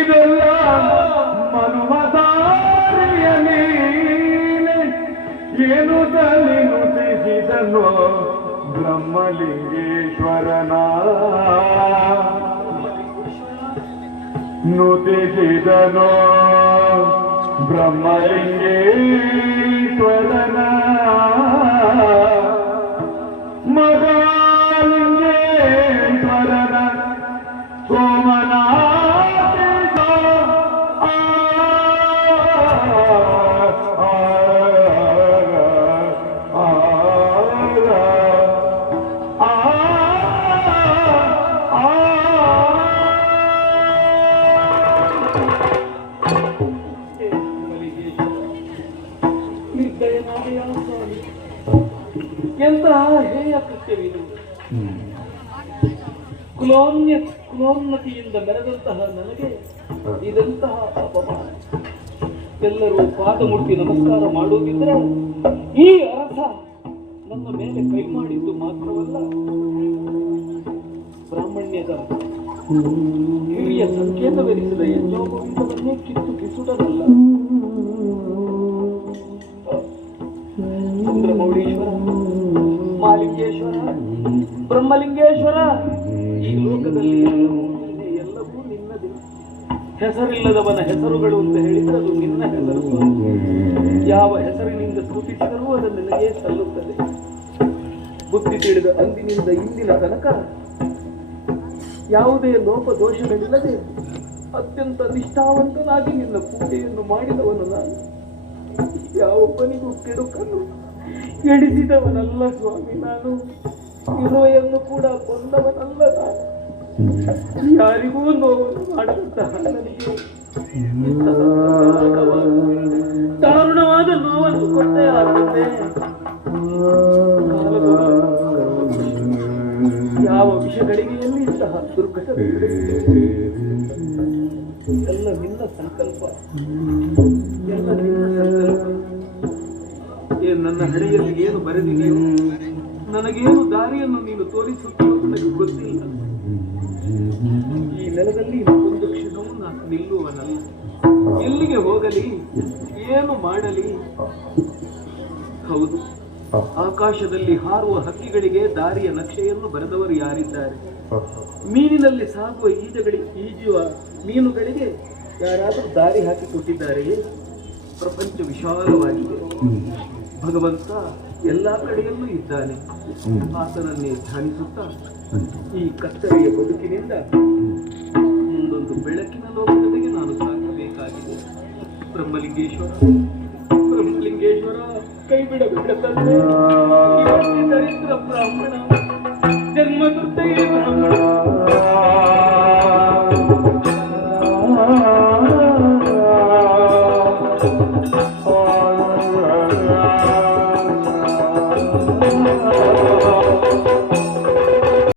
ಇದೆಲ್ಲ ಮನುಮದಾರಿಯ ನೀನೆ ಏನು ತಲೆ ನುತಿಸಿದನು ಬ್ರಹ್ಮಲಿಂಗೇಶ್ವರನ ನುತಿಸಿದನು ಬ್ರಹ್ಮಲಿಂಗೇಶ್ವರನ ಮಗಾಲಿಂಗೇಶ್ವರನ ಸೋಮನಾಥ ಎಂತಹ ಹೇಯ ಕೃತ್ಯವಿದು. ಕುಲೋನ್ನತಿಯಿಂದ ಮೆರೆದಂತಹ ನನಗೆ ಇದಂತಹ ಅಪಮಾನ. ಎಲ್ಲರೂ ಪಾದ ಮುಟ್ಟಿ ನಮಸ್ಕಾರ ಮಾಡುವುದಿದ್ದರೆ ಈ ಅರಸ ನನ್ನ ಮೇಲೆ ಕೈ ಮಾಡಿದ್ದು ಮಾತ್ರವಲ್ಲ, ಬ್ರಾಹ್ಮಣ್ಯದ ಹಿರಿಯ ಸಂಕೇತವೆನಿಸಿದ ಯಜ್ಞೋಪವೀತವನ್ನೇ ಕಿತ್ತು ಕಿಸುವುದಲ್ಲ. ಚಂದ್ರಮೌಳೀಶ್ವರ, ಮಾಲಿಂಗೇಶ್ವರ, ಬ್ರಹ್ಮಲಿಂಗೇಶ್ವರ, ಈ ಲೋಕದಲ್ಲಿ ಎಲ್ಲವೂ ನಿನ್ನದೇ. ಹೆಸರಿಲ್ಲದವನ ಹೆಸರುಗಳು ಅಂತ ಹೇಳಿದರೆ ಅದು ನಿನ್ನ ಹೆಸರು. ಯಾವ ಹೆಸರಿನಿಂದ ಸ್ತುತಿಸಿದರೂ ಅದು ನಿನಗೇ ಸಲ್ಲುತ್ತದೆ. ಬುದ್ಧಿ ತಿಳಿದ ಅಂದಿನಿಂದ ಇಂದಿನ ತನಕ ಯಾವುದೇ ಲೋಪ ದೋಷಗಳಿಲ್ಲದೆ ಅತ್ಯಂತ ನಿಷ್ಠಾವಂತನಾಗಿ ನಿನ್ನ ಪೂಜೆಯನ್ನು ಮಾಡಿದವನು ನಾನು. ಯಾವೊಬ್ಬನಿಗೂ ಕೆಡುಕನ್ನು ಎಡಿಸಿದವನಲ್ಲ ಸ್ವಾಮಿ ನಾನು. ಇರುವೆಯನ್ನು ಕೂಡ ಕೊಂದವನಲ್ಲ ನಾನು. ಯಾರಿಗೂ ನೋವನ್ನು ಮಾಡದಂತಹ ನನಗೆ ದಾರುಣವಾದ ನೋವನ್ನು ಕೊಟ್ಟೆ ಆಗುತ್ತೆ. ಯಾವ ವಿಷಯಗಳಿಗೆ ಇಂತಹ ದುರ್ಘಟ ಎಲ್ಲ ನಿನ್ನ ಸಂಕಲ್ಪ, ಎಲ್ಲ ನಿನ್ನ ಸಂಕಲ್ಪ. ನನ್ನ ಹಣೆಯಲ್ಲಿ ಏನು ಬರೆದಿದೆಯೋ, ನನಗೇನು ದಾರಿಯನ್ನು ನೀನು ತೋರಿಸುತ್ತೀಯೋ ನನಗೆ ಗೊತ್ತಿಲ್ಲ. ಈ ನೆಲದಲ್ಲಿ ಒಂದು ಕ್ಷಣವೂ ನಾನು ನಿಲ್ಲುವನಲ್ಲ. ಎಲ್ಲಿಗೆ ಹೋಗಲಿ, ಏನು ಮಾಡಲಿ? ಹೌದು, ಆಕಾಶದಲ್ಲಿ ಹಾರುವ ಹಕ್ಕಿಗಳಿಗೆ ದಾರಿಯ ನಕ್ಷೆಯನ್ನು ಬರೆದವರು ಯಾರಿದ್ದಾರೆ? ಮೀನಿನಲ್ಲಿ ಸಾಗುವ ಈಜುವ ಮೀನುಗಳಿಗೆ ಯಾರಾದರೂ ದಾರಿ ಹಾಕಿ ಕೊಟ್ಟಿದ್ದಾರೆಯೇ? ಪ್ರಪಂಚ ವಿಶಾಲವಾಗಿದೆ. ಭಗವಂತ ಎಲ್ಲ ಕಡೆಯಲ್ಲೂ ಇದ್ದಾನೆ. ಆತನನ್ನೇ ಧ್ಯಾನಿಸುತ್ತಾ ಈ ಕತ್ತಲೆಯ ಬದುಕಿನಿಂದ ಮುಂದೊಂದು ಬೆಳಕಿನ ಲೋಕದೊಂದಿಗೆ ನಾನು ಸಾಗಬೇಕಾಗಿದೆ. ಬ್ರಹ್ಮಲಿಂಗೇಶ್ವರ, ಬ್ರಹ್ಮಲಿಂಗೇಶ್ವರ, ಕೈ ಬಿಡಬೇಡ ತಂದೆ.